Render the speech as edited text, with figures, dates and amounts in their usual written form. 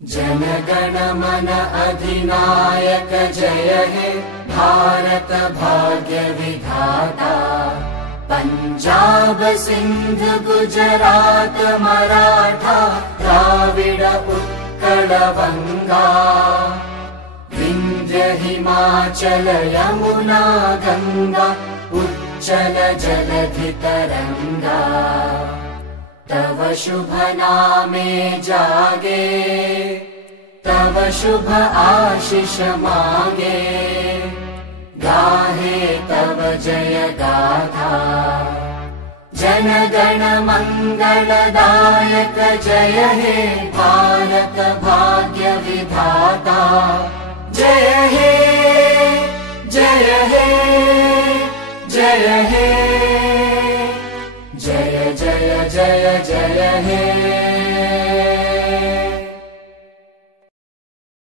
जनगण मन अधिनायक जय हे भारत भाग्य विधाता। पंजाब सिंध गुजरात मराठा द्राविड उत्कल बंगा। विंध्य हिमाचल यमुना गंगा उच्चल जलधि तरंगा। तव शुभ नामे जागे तव शुभ आशीष मागे। गाहे तव जय गाथा जनगण मंगलदायक जय हे भारत